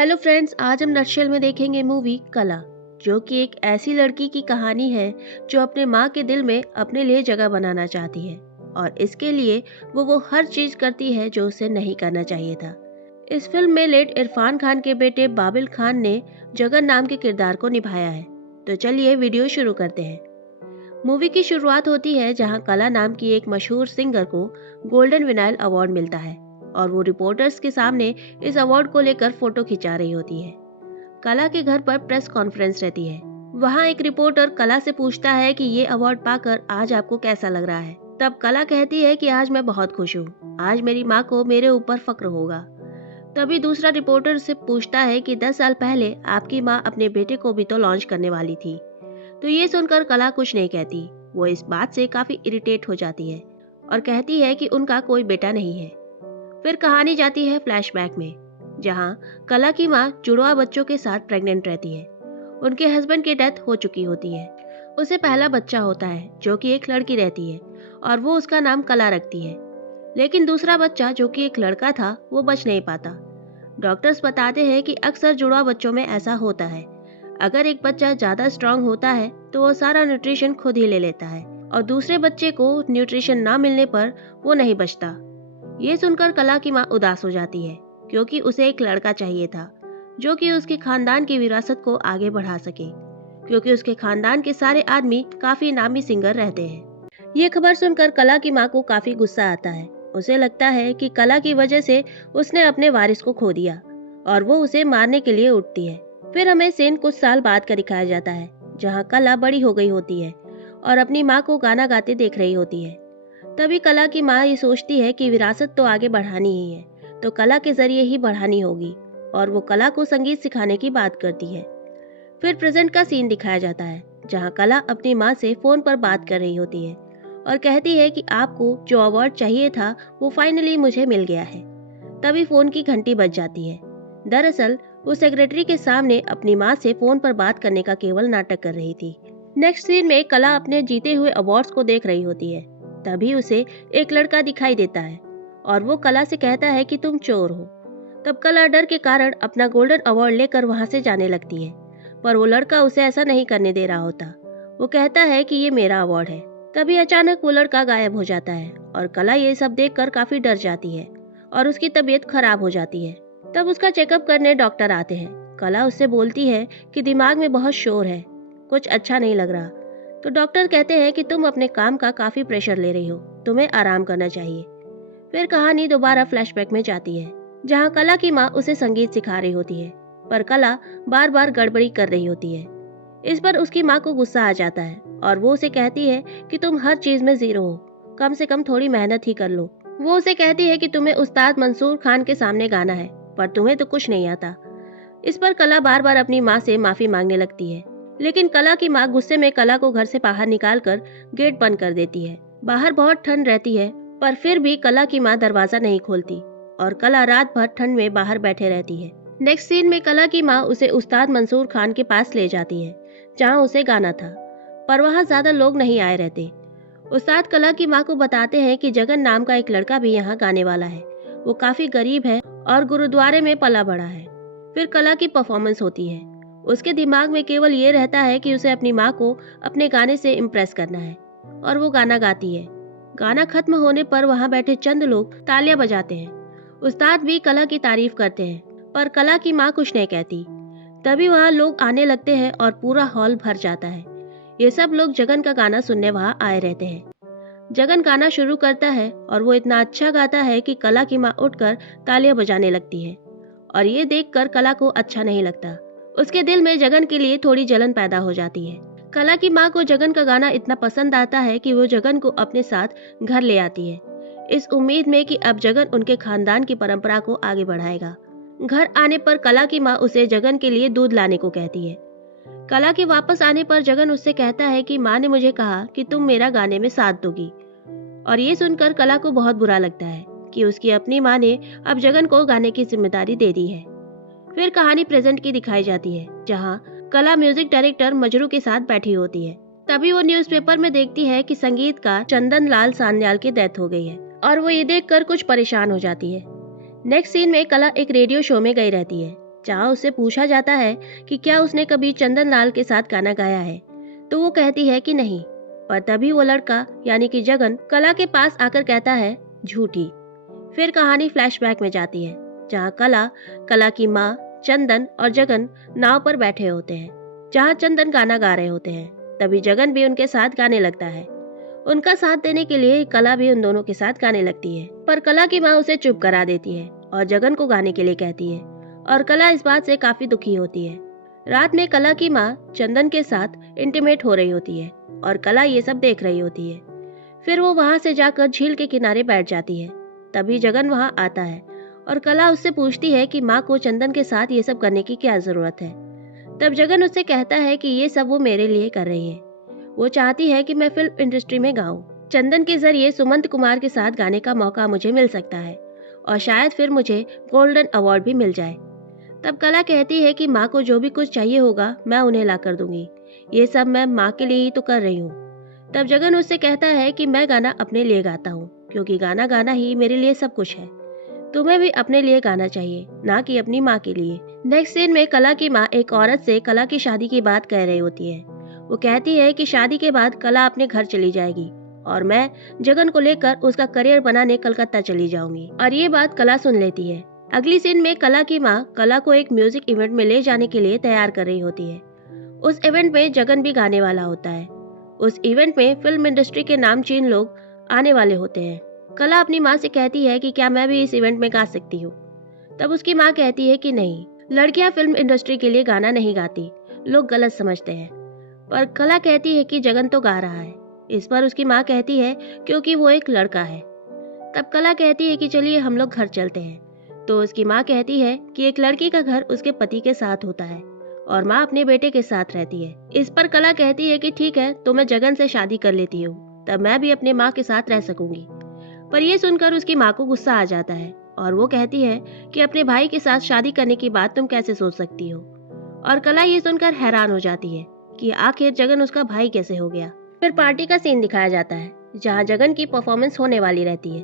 Hello friends, आज हम nutshell में देखेंगे मूवी कला, जो कि एक ऐसी लड़की की कहानी है जो अपने माँ के दिल में अपने लिए जगह बनाना चाहती है और इसके लिए वो हर चीज करती है जो उसे नहीं करना चाहिए था। इस फिल्म में लेट इरफान खान के बेटे बाबिल खान ने जगन नाम के किरदार को निभाया है। तो चलिए वीडियो शुरू करते हैं। मूवी की शुरुआत होती है जहां कला नाम की एक मशहूर सिंगर को गोल्डन विनाइल अवार्ड मिलता है और वो रिपोर्टर्स के सामने इस अवार्ड को लेकर फोटो खिंचा रही होती है। कला के घर पर प्रेस कॉन्फ्रेंस रहती है। वहां एक रिपोर्टर कला से पूछता है कि ये अवार्ड पाकर आज आपको कैसा लग रहा है। तब कला कहती है कि आज मैं बहुत खुश हूँ, आज मेरी माँ को मेरे ऊपर फक्र होगा। तभी दूसरा रिपोर्टर से पूछता है कि 10 साल पहले आपकी माँ अपने बेटे को भी तो लॉन्च करने वाली थी। तो ये सुनकर कला कुछ नहीं कहती। वो इस बात से काफी इरिटेट हो जाती है और कहती है कि उनका कोई बेटा नहीं है। फिर कहानी जाती है फ्लैशबैक में, जहां कला की मां जुड़वा बच्चों के साथ प्रेग्नेंट रहती है। उनके हस्बैंड की डेथ हो चुकी होती है। उसे पहला बच्चा होता है जो कि एक लड़की रहती है और वो उसका नाम कला रखती है। लेकिन दूसरा बच्चा जो कि एक लड़का था वो बच नहीं पाता। डॉक्टर्स बताते हैं कि अक्सर जुड़वा बच्चों में ऐसा होता है। अगर एक बच्चा ज्यादा स्ट्रांग होता है तो वो सारा न्यूट्रिशन खुद ही ले लेता है और दूसरे बच्चे को न्यूट्रिशन ना मिलने पर वो नहीं बचता। ये सुनकर कला की माँ उदास हो जाती है क्योंकि उसे एक लड़का चाहिए था जो कि उसके खानदान की विरासत को आगे बढ़ा सके, क्योंकि उसके खानदान के सारे आदमी काफी नामी सिंगर रहते हैं। ये खबर सुनकर कला की माँ को काफी गुस्सा आता है। उसे लगता है कि कला की वजह से उसने अपने वारिस को खो दिया और वो उसे मारने के लिए उठती है। फिर हमें सीन कुछ साल बाद का दिखाया जाता है, जहाँ कला बड़ी हो गई होती है और अपनी माँ को गाना गाते देख रही होती है। तभी कला की माँ ये सोचती है कि विरासत तो आगे बढ़ानी ही है, तो कला के जरिए ही बढ़ानी होगी और वो कला को संगीत सिखाने की बात करती है। फिर प्रेजेंट का सीन दिखाया जाता है, जहाँ कला अपनी माँ से फोन पर बात कर रही होती है और कहती है कि आपको जो अवार्ड चाहिए था वो फाइनली मुझे मिल गया है। तभी फोन की घंटी बज जाती है। दरअसल वो सेक्रेटरी के सामने अपनी माँ से फोन पर बात करने का केवल नाटक कर रही थी। नेक्स्ट सीन में कला अपने जीते हुए अवार्ड्स को देख रही होती है। तभी उसे एक लड़का दिखाई देता है और वो कला से कहता है कि तुम चोर हो। तब कला डर के कारण अपना गोल्डन अवार्ड लेकर वहां से जाने लगती है, पर वो लड़का उसे ऐसा नहीं करने दे रहा होता। वो कहता है कि ये मेरा अवार्ड है। तभी अचानक वो लड़का गायब हो जाता है और कला ये सब देखकर काफी डर जाती है और उसकी तबीयत खराब हो जाती है। तब उसका चेकअप करने डॉक्टर आते हैं। कला उससे बोलती है कि दिमाग में बहुत शोर है, कुछ अच्छा नहीं लग रहा। तो डॉक्टर कहते हैं कि तुम अपने काम का काफी प्रेशर ले रही हो, तुम्हें आराम करना चाहिए। फिर कहानी दोबारा फ्लैशबैक में जाती है, जहां कला की माँ उसे संगीत सिखा रही होती है, पर कला बार बार गड़बड़ी कर रही होती है। इस पर उसकी माँ को गुस्सा आ जाता है और वो उसे कहती है कि तुम हर चीज में जीरो हो, कम से कम थोड़ी मेहनत ही कर लो। वो उसे कहती है कि तुम्हें उस्ताद मंसूर खान के सामने गाना है, पर तुम्हें तो कुछ नहीं आता। इस पर कला बार बार अपनी माँ से माफी मांगने लगती है, लेकिन कला की माँ गुस्से में कला को घर से बाहर निकालकर गेट बंद कर देती है। बाहर बहुत ठंड रहती है, पर फिर भी कला की माँ दरवाजा नहीं खोलती और कला रात भर ठंड में बाहर बैठे रहती है। नेक्स्ट सीन में कला की माँ उसे उस्ताद मंसूर खान के पास ले जाती है, जहाँ उसे गाना था, पर वहाँ ज्यादा लोग नहीं आए रहते। उस्ताद कला की माँ को बताते हैं कि जगन नाम का एक लड़का भी यहाँ गाने वाला है। वो काफी गरीब है और गुरुद्वारे में पला बड़ा है। फिर कला की परफॉर्मेंस होती है। उसके दिमाग में केवल ये रहता है कि उसे अपनी माँ को अपने गाने से इम्प्रेस करना है और वो गाना गाती है। गाना खत्म होने पर वहाँ बैठे चंद लोग तालियां बजाते हैं। उस्ताद भी कला की तारीफ करते हैं, पर कला की माँ कुछ नहीं कहती। तभी वहाँ लोग आने लगते हैं और पूरा हॉल भर जाता है। ये सब लोग जगन का गाना सुनने वहाँ आए रहते हैं। जगन गाना शुरू करता है और वो इतना अच्छा गाता है कि कला की माँ उठकर तालियां बजाने लगती है और ये देखकर कला को अच्छा नहीं लगता। उसके दिल में जगन के लिए थोड़ी जलन पैदा हो जाती है। कला की माँ को जगन का गाना इतना पसंद आता है कि वो जगन को अपने साथ घर ले आती है, इस उम्मीद में कि अब जगन उनके खानदान की परंपरा को आगे बढ़ाएगा। घर आने पर कला की माँ उसे जगन के लिए दूध लाने को कहती है। कला के वापस आने पर जगन उससे कहता है कि माँ ने मुझे कहा कि तुम मेरा गाने में साथ दोगी, और ये सुनकर कला को बहुत बुरा लगता है कि उसकी अपनी माँ ने अब जगन को गाने की जिम्मेदारी दे दी है। फिर कहानी प्रेजेंट की दिखाई जाती है, जहाँ कला म्यूजिक डायरेक्टर मजरू के साथ बैठी होती है। तभी वो न्यूज़पेपर में देखती है कि संगीतकार चंदन लाल सान्याल की डेथ हो गई है और वो ये देखकर कुछ परेशान हो जाती है। नेक्स्ट सीन में कला एक रेडियो शो में गई रहती है, जहाँ उससे पूछा जाता है कि क्या उसने कभी चंदन लाल के साथ गाना गाया है, तो वो कहती है कि नहीं। पर तभी वो लड़का यानी कि जगन कला के पास आकर कहता है झूठी। फिर कहानी फ्लैशबैक में जाती है, जहाँ कला, कला की माँ, चंदन और जगन नाव पर बैठे होते हैं, जहाँ चंदन गाना गा रहे होते हैं। तभी जगन भी उनके साथ गाने लगता है। उनका साथ देने के लिए कला भी उन दोनों के साथ गाने लगती है, पर कला की माँ उसे चुप करा देती है और जगन को गाने के लिए कहती है, और कला इस बात से काफी दुखी होती है। रात में कला की माँ चंदन के साथ इंटीमेट हो रही होती है और कला ये सब देख रही होती है। फिर वो वहां से जाकर झील के किनारे बैठ जाती है। तभी जगन वहां आता है और कला उससे पूछती है कि माँ को चंदन के साथ ये सब करने की क्या जरूरत है। तब जगन उससे कहता है कि ये सब वो मेरे लिए कर रही है। वो चाहती है कि मैं फिल्म इंडस्ट्री में गाऊं। चंदन के जरिए सुमंत कुमार के साथ गाने का मौका मुझे मिल सकता है और शायद फिर मुझे गोल्डन अवार्ड भी मिल जाए। तब कला कहती है कि माँ को जो भी कुछ चाहिए होगा मैं उन्हें ला कर दूंगी। ये सब मैं माँ के लिए ही तो कर रही हूँ। तब जगन उससे कहता है कि मैं गाना अपने लिए गाता हूँ, क्योंकि गाना गाना ही मेरे लिए सब कुछ है। तुम्हें भी अपने लिए गाना चाहिए, ना कि अपनी माँ के लिए। नेक्स्ट सीन में कला की माँ एक औरत से कला की शादी की बात कह रही होती है। वो कहती है कि शादी के बाद कला अपने घर चली जाएगी और मैं जगन को लेकर उसका करियर बनाने कलकत्ता चली जाऊंगी। और ये बात कला सुन लेती है। अगली सीन में कला की माँ कला को एक म्यूजिक इवेंट में ले जाने के लिए तैयार कर रही होती है। उस इवेंट में जगन भी गाने वाला होता है। उस इवेंट में फिल्म इंडस्ट्री के नामचीन लोग आने वाले होते हैं। कला अपनी माँ से कहती है कि क्या मैं भी इस इवेंट में गा सकती हूँ। तब उसकी माँ कहती है कि नहीं, लड़कियां फिल्म इंडस्ट्री के लिए गाना नहीं गाती, लोग गलत समझते हैं। पर कला कहती है कि जगन तो गा रहा है। इस पर उसकी माँ कहती है क्योंकि वो एक लड़का है। तब कला कहती है कि चलिए हम लोग घर चलते हैं। तो उसकी माँ कहती है कि एक लड़की का घर उसके पति के साथ होता है और माँ अपने बेटे के साथ रहती है। इस पर कला कहती है कि ठीक है, तो मैं जगन से शादी कर लेती हूँ, तब मैं भी अपने माँ के साथ रह सकूंगी। पर यह सुनकर उसकी माँ को गुस्सा आ जाता है और वो कहती है कि अपने भाई के साथ शादी करने की बात तुम कैसे सोच सकती हो। और कला ये सुनकर हैरान हो जाती है कि आखिर जगन उसका भाई कैसे हो गया। फिर पार्टी का सीन दिखाया जाता है, जहाँ जगन की परफॉर्मेंस होने वाली रहती है।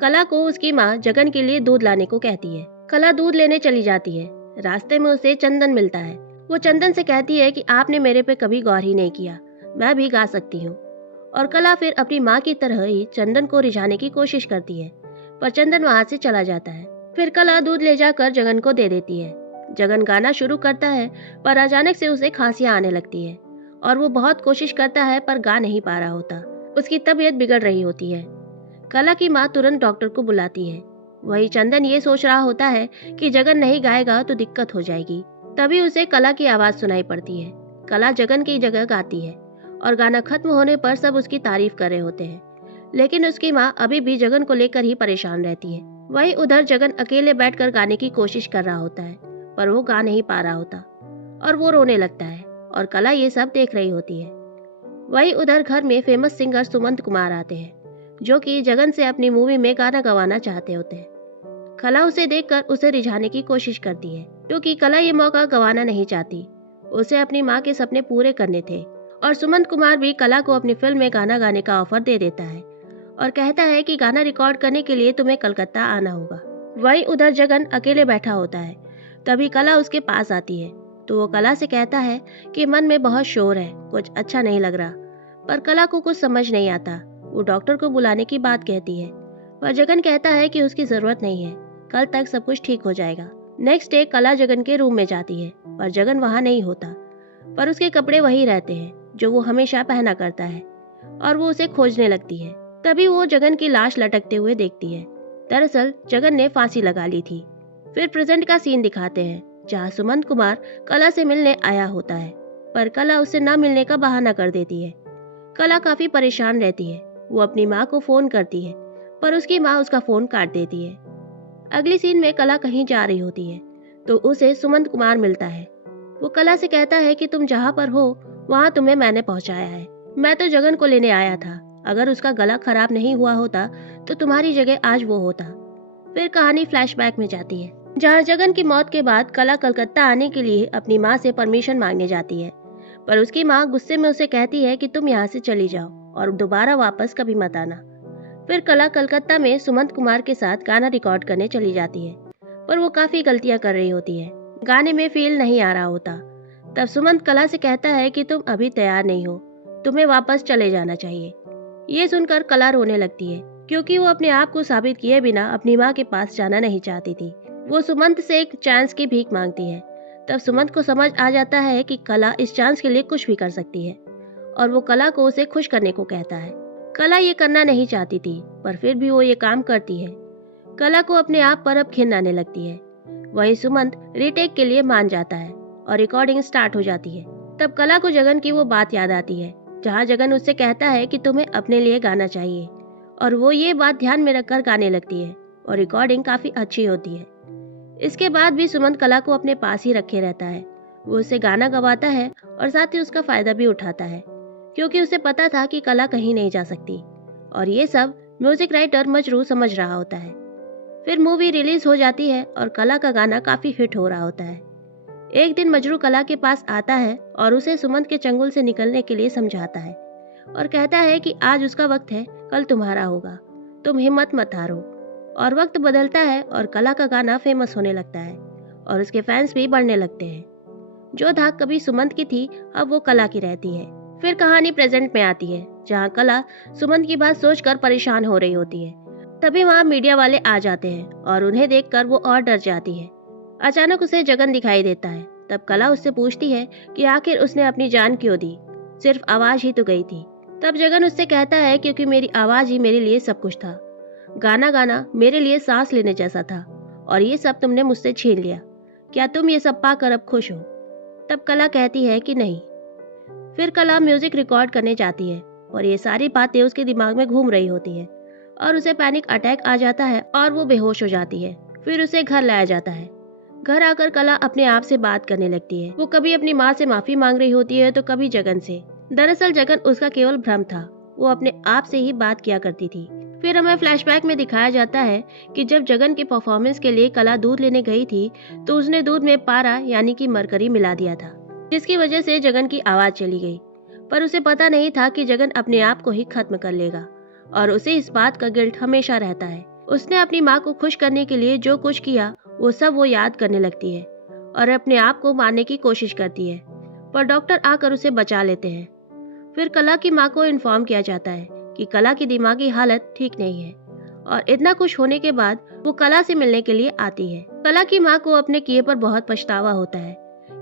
कला को उसकी माँ जगन के लिए दूध लाने को कहती है। कला दूध लेने चली जाती है। रास्ते में उसे चंदन मिलता है। वो चंदन से कहती है कि आपने मेरे पे कभी गौर ही नहीं किया, मैं भी गा सकती हूँ। और कला फिर अपनी माँ की तरह ही चंदन को रिझाने की कोशिश करती है, पर चंदन वहां से चला जाता है। फिर कला दूध ले जाकर जगन को दे देती है। जगन गाना शुरू करता है, पर अचानक से उसे खांसियां आने लगती है और वो बहुत कोशिश करता है पर गा नहीं पा रहा होता। उसकी तबीयत बिगड़ रही होती है। कला की माँ तुरंत डॉक्टर को बुलाती है। वही चंदन ये सोच रहा होता है कि जगन नहीं गाएगा तो दिक्कत हो जाएगी। तभी उसे कला की आवाज सुनाई पड़ती है। कला जगन की जगह गाती है और गाना खत्म होने पर सब उसकी तारीफ कर रहे होते हैं, लेकिन उसकी माँ अभी भी जगन को लेकर ही परेशान रहती है। वहीं उधर जगन अकेले बैठकर गाने की कोशिश कर रहा होता है, पर वो गा नहीं पा रहा होता और वो रोने लगता है और कला ये सब देख रही होती है। वहीं उधर घर में फेमस सिंगर सुमंत कुमार आते हैं, जो कि जगन से अपनी मूवी में गाना गवाना चाहते होते हैं। कला उसे देखकर उसे रिझाने की कोशिश करती है, क्योंकि कला ये मौका गवाना नहीं चाहती। उसे अपनी माँ के सपने पूरे करने थे। और सुमंत कुमार भी कला को अपनी फिल्म में गाना गाने का ऑफर दे देता है और कहता है कि गाना रिकॉर्ड करने के लिए तुम्हें कलकत्ता आना होगा। वहीं उधर जगन अकेले बैठा होता है। तभी कला उसके पास आती है, तो वो कला से कहता है कि मन में बहुत शोर है, कुछ अच्छा नहीं लग रहा। पर कला को कुछ समझ नहीं आता। वो डॉक्टर को बुलाने की बात कहती है, पर जगन कहता है कि उसकी जरूरत नहीं है, कल तक सब कुछ ठीक हो जाएगा। नेक्स्ट डे कला जगन के रूम में जाती है, पर जगन वहाँ नहीं होता, पर उसके कपड़े वही रहते हैं जो वो हमेशा पहना करता है और वो उसे खोजने लगती है। तभी वो जगन की लाश लटकते हुए देखती है। दरअसल जगन ने फांसी लगा ली थी। फिर प्रेजेंट का सीन दिखाते हैं, जहाँ सुमंत कुमार कला से मिलने आया होता है, पर कला उससे न मिलने का बहाना कर देती है। कला काफी परेशान रहती है। वो अपनी माँ को फोन करती है, पर उसकी माँ उसका फोन काट देती है। अगली सीन में कला कहीं जा रही होती है, तो उसे सुमंत कुमार मिलता है। वो कला से कहता है कि तुम जहाँ पर हो वहाँ तुम्हें मैंने पहुँचाया है। मैं तो जगन को लेने आया था। अगर उसका गला खराब नहीं हुआ होता तो तुम्हारी जगह आज वो होता। फिर कहानी फ्लैशबैक में जाती है, जहाँ जगन की मौत के बाद कला कलकत्ता आने के लिए अपनी माँ से परमिशन मांगने जाती है, पर उसकी माँ गुस्से में उसे कहती है कि तुम यहाँ से चली जाओ और दोबारा वापस कभी मत आना। फिर कला कलकत्ता में सुमंत कुमार के साथ गाना रिकॉर्ड करने चली जाती है, पर वो काफी गलतियाँ कर रही होती है। गाने में फील नहीं आ रहा होता। तब सुमंत कला से कहता है कि तुम अभी तैयार नहीं हो, तुम्हें वापस चले जाना चाहिए। ये सुनकर कला रोने लगती है, क्योंकि वो अपने आप को साबित किए बिना अपनी माँ के पास जाना नहीं चाहती थी। वो सुमंत से एक चांस की भीख मांगती है। तब सुमंत को समझ आ जाता है कि कला इस चांस के लिए कुछ भी कर सकती है, और वो कला को उसे खुश करने को कहता है। कला ये करना नहीं चाहती थी, पर फिर भी वो ये काम करती है। कला को अपने आप पर अब घिन आने लगती है। वहीं सुमंत रीटेक के लिए मान जाता है और रिकॉर्डिंग स्टार्ट हो जाती है। तब कला को जगन की वो बात याद आती है, जहाँ जगन उससे कहता है कि तुम्हें अपने लिए गाना चाहिए, और वो ये बात ध्यान में रखकर गाने लगती है और रिकॉर्डिंग काफी अच्छी होती है। इसके बाद भी सुमंत कला को अपने पास ही रखे रहता है। वो उसे गाना गवाता है और साथ ही उसका फायदा भी उठाता है, क्योंकि उसे पता था कि कला कहीं नहीं जा सकती, और ये सब म्यूजिक राइटर मजरू समझ रहा होता है। फिर मूवी रिलीज हो जाती है और कला का गाना काफी हिट हो रहा होता है। एक दिन मजरू कला के पास आता है और उसे सुमंत के चंगुल से निकलने के लिए समझाता है और कहता है कि आज उसका वक्त है, कल तुम्हारा होगा, तुम हिम्मत मत हारो। और वक्त बदलता है और कला का गाना फेमस होने लगता है और उसके फैंस भी बढ़ने लगते हैं। जो धाक कभी सुमंत की थी, अब वो कला की रहती है। फिर कहानी प्रेजेंट में आती है, जहाँ कला सुमंत की बात सोचकर परेशान हो रही होती है। तभी वहाँ मीडिया वाले आ जाते हैं और उन्हें देखकर वो और डर जाती है। अचानक उसे जगन दिखाई देता है। तब कला उससे पूछती है कि आखिर उसने अपनी जान क्यों दी, सिर्फ आवाज ही तो गई थी। तब जगन उससे कहता है क्योंकि मेरी आवाज ही मेरे लिए सब कुछ था। गाना गाना मेरे लिए सांस लेने जैसा था, और ये सब तुमने मुझसे छीन लिया। क्या तुम ये सब पाकर अब खुश हो? तब कला कहती है कि नहीं। फिर कला म्यूजिक रिकॉर्ड करने जाती है और ये सारी बातें उसके दिमाग में घूम रही होती है और उसे पैनिक अटैक आ जाता है और वो बेहोश हो जाती है। फिर उसे घर लाया जाता है। घर आकर कला अपने आप से बात करने लगती है। वो कभी अपनी माँ से माफी मांग रही होती है तो कभी जगन से। दरअसल जगन उसका केवल भ्रम था, वो अपने आप से ही बात किया करती थी। फिर हमें फ्लैशबैक में दिखाया जाता है कि जब जगन की परफॉर्मेंस के लिए कला दूध लेने गई थी तो उसने दूध में पारा यानी कि मरकरी मिला दिया था, जिसकी वजह से जगन की आवाज चली गई। पर उसे पता नहीं था कि जगन अपने आप को ही खत्म कर लेगा और उसे इस बात का गिल्ट हमेशा रहता है। उसने अपनी माँ को खुश करने के लिए जो कुछ किया वो सब वो याद करने लगती है और अपने आप को मारने की कोशिश करती है, पर डॉक्टर आकर उसे बचा लेते हैं। फिर कला की माँ को इन्फॉर्म किया जाता है कि कला की दिमागी हालत ठीक नहीं है, और इतना कुछ होने के बाद वो कला से मिलने के लिए आती है। कला की माँ को अपने किए पर बहुत पछतावा होता है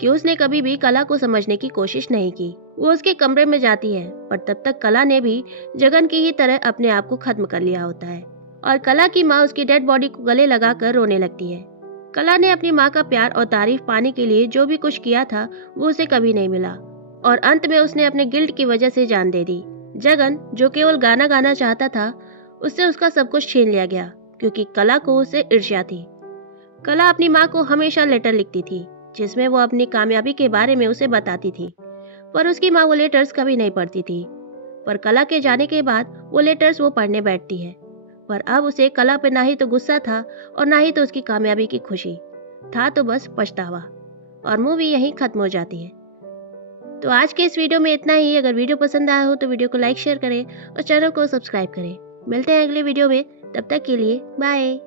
कि उसने कभी भी कला को समझने की कोशिश नहीं की। वो उसके कमरे में जाती है, पर तब तक कला ने भी जगन की ही तरह अपने आप को खत्म कर लिया होता है और कला की माँ उसकी डेड बॉडी को गले लगाकर रोने लगती है। कला ने अपनी माँ का प्यार और तारीफ पाने के लिए जो भी कुछ किया था वो उसे कभी नहीं मिला, और अंत में उसने अपने गिल्ट की वजह से जान दे दी। जगन जो केवल गाना गाना चाहता था, उससे उसका सब कुछ छीन लिया गया, क्योंकि कला को उससे ईर्ष्या थी। कला अपनी माँ को हमेशा लेटर लिखती थी जिसमें वो अपनी कामयाबी के बारे में उसे बताती थी, पर उसकी माँ वो लेटर्स कभी नहीं पढ़ती थी। पर कला के जाने के बाद वो लेटर्स वो पढ़ने बैठती है। पर अब उसे कला पे ना ही तो गुस्सा था और ना ही तो उसकी कामयाबी की खुशी था, तो बस पछतावा। और मूवी यहीं खत्म हो जाती है। तो आज के इस वीडियो में इतना ही। अगर वीडियो पसंद आया हो तो वीडियो को लाइक शेयर करें और चैनल को सब्सक्राइब करें। मिलते हैं अगले वीडियो में, तब तक के लिए बाय।